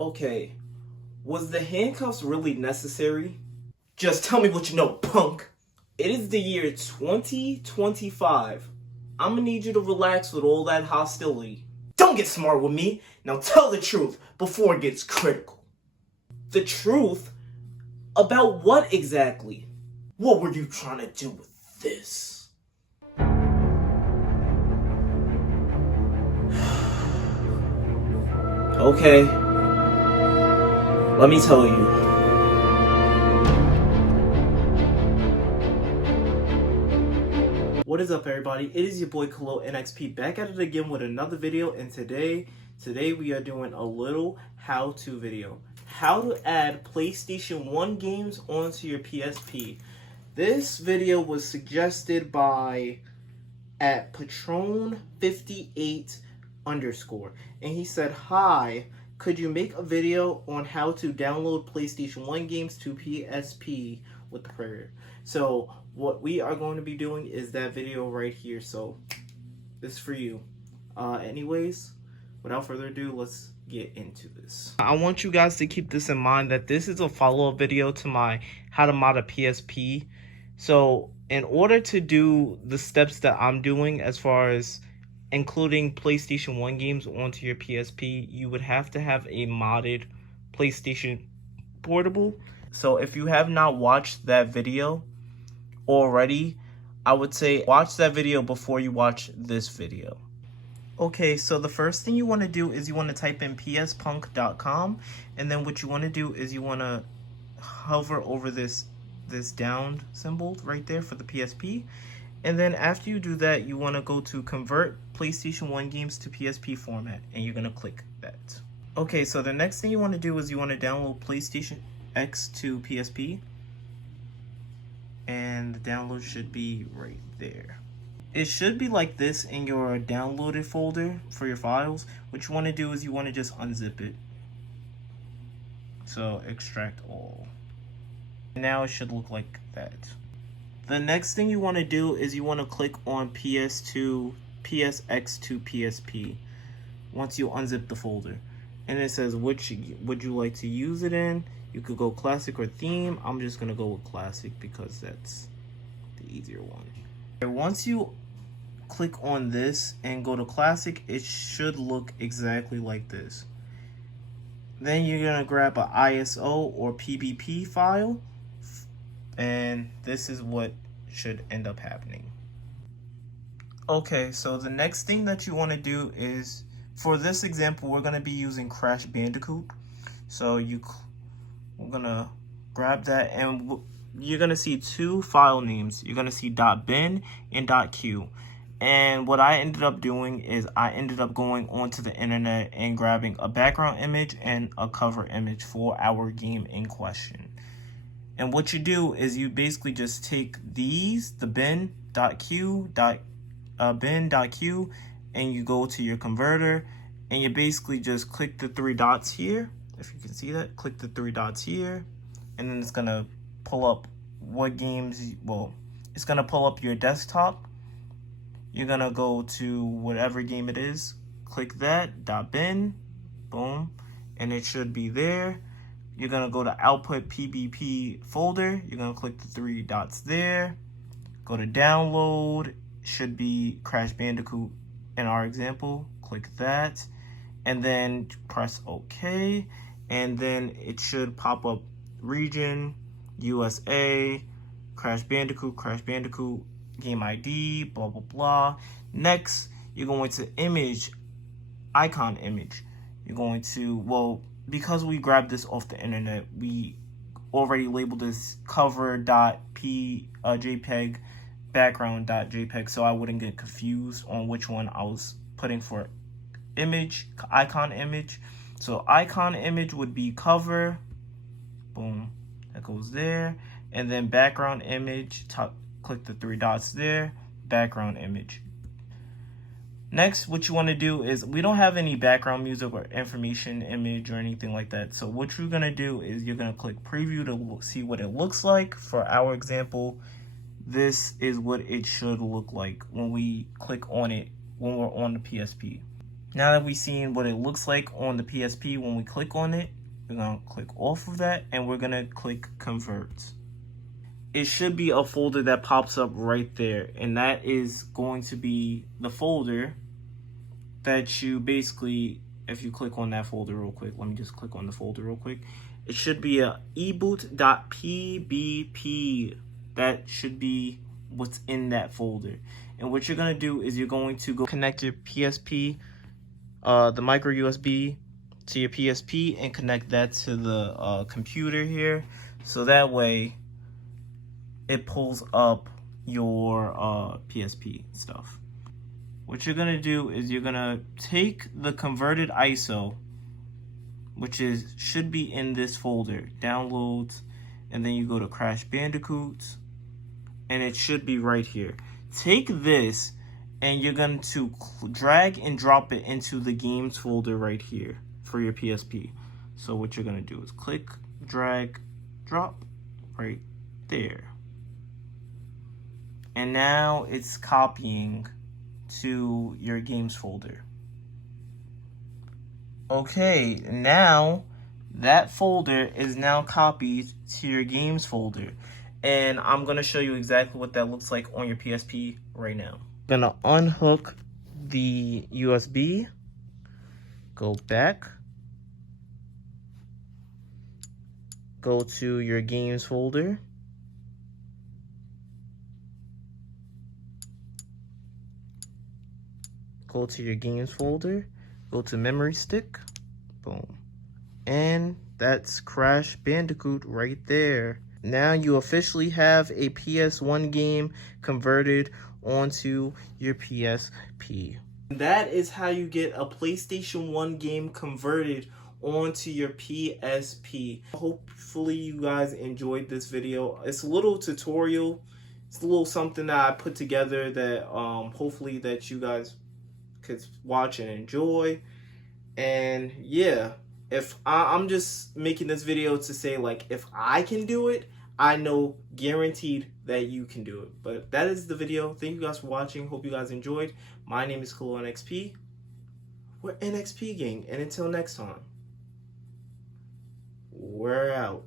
Okay, was the handcuffs really necessary? Just tell me what you know, punk. It is the year 2025. I'm gonna need you to relax with all that hostility. Don't get smart with me. Now tell the truth before it gets critical. The truth? About what exactly? What were you trying to do with this? Okay, let me tell you. What is up, everybody? It is your boy Kalo NXP back at it again with another video, and today we are doing a little how-to video. How to add PlayStation 1 games onto your PSP. This video was suggested by at Patron58_, and he said, "Hi, could you make a video on how to download PlayStation 1 games to PSP with the prayer?" So what we are going to be doing is that video right here. So this is for you. Anyways, without further ado, let's get into this. I want you guys to keep this in mind that this is a follow-up video to my How to Mod a PSP. So in order to do the steps that I'm doing as far as including PlayStation 1 games onto your PSP, you would have to have a modded PlayStation Portable. So if you have not watched that video already, I would say watch that video before you watch this video. Okay, so the first thing you want to do is you want to type in pspunk.com, and then what you want to do is you want to hover over this down symbol right there for the PSP. And then after you do that, you want to go to convert PlayStation 1 games to PSP format, and you're going to click that. Okay, so the next thing you want to do is you want to download PlayStation X to PSP, and the download should be right there. It should be like this in your downloaded folder for your files. What you want to do is you want to just unzip it. So extract all. Now it should look like that. The next thing you want to do is you want to click on PSX to PSP once you unzip the folder. And it says which would you like to use it in. You could go classic or theme. I'm just going to go with classic because that's the easier one. Once you click on this and go to classic, it should look exactly like this. Then you're going to grab an ISO or PBP file, and this is what should end up happening. Okay, so the next thing that you want to do is, for this example, we're going to be using Crash Bandicoot. So we're going to grab that, and you're going to see two file names. You're going to see .bin and .q. And what I ended up doing is I ended up going onto the internet and grabbing a background image and a cover image for our game in question. And what you do is you basically just take these, the bin.q, bin.q, and you go to your converter, and you basically just click the three dots here. If you can see that, click the three dots here, and then it's going to pull up what games, it's going to pull up your desktop. You're going to go to whatever game it is, click that, .bin, boom, and it should be there. You're going to go to output PBP folder. You're going to click the three dots there. Go to download, should be Crash Bandicoot in our example. Click that, and then press OK, and then it should pop up region, USA, Crash Bandicoot, game ID, blah, blah, blah. Next, you're going to icon image. You're going to, because we grabbed this off the internet, we already labeled this cover.jpg, background.jpg, so I wouldn't get confused on which one I was putting for icon image. So icon image would be cover, boom, that goes there, and then background image, click the three dots there, background image. Next, what you want to do is, we don't have any background music or information image or anything like that. So what you're going to do is you're going to click preview to see what it looks like. For our example, this is what it should look like when we click on it when we're on the PSP. Now that we've seen what it looks like on the PSP when we click on it, we're going to click off of that and we're going to click convert. It should be a folder that pops up right there, and that is going to be the folder that you basically, if you click on that folder real quick, let me just click on the folder real quick. It should be a eboot.pbp. That should be what's in that folder. And what you're going to do is you're going to go connect your PSP, the micro USB to your PSP, and connect that to the computer here. So that way it pulls up your PSP stuff. What you're gonna do is you're gonna take the converted ISO, which should be in this folder, downloads, and then you go to Crash Bandicoots, and it should be right here. Take this, and you're going to drag and drop it into the games folder right here for your PSP. So what you're gonna do is click, drag, drop right there. And now it's copying to your games folder. Okay, now that folder is now copied to your games folder. And I'm going to show you exactly what that looks like on your PSP right now. I'm going to unhook the USB, go back, go to your games folder, go to your games folder, go to memory stick, boom. And that's Crash Bandicoot right there. Now you officially have a PS1 game converted onto your PSP. That is how you get a PlayStation 1 game converted onto your PSP. Hopefully you guys enjoyed this video. It's a little tutorial. It's a little something that I put together that hopefully that you guys could watch and enjoy. And yeah, if I'm just making this video to say, like, if I can do it, I know guaranteed that you can do it. But that is the video. Thank you guys for watching. Hope you guys enjoyed. My name is Khalil NXP. We're NXP gang, and until next time, we're out.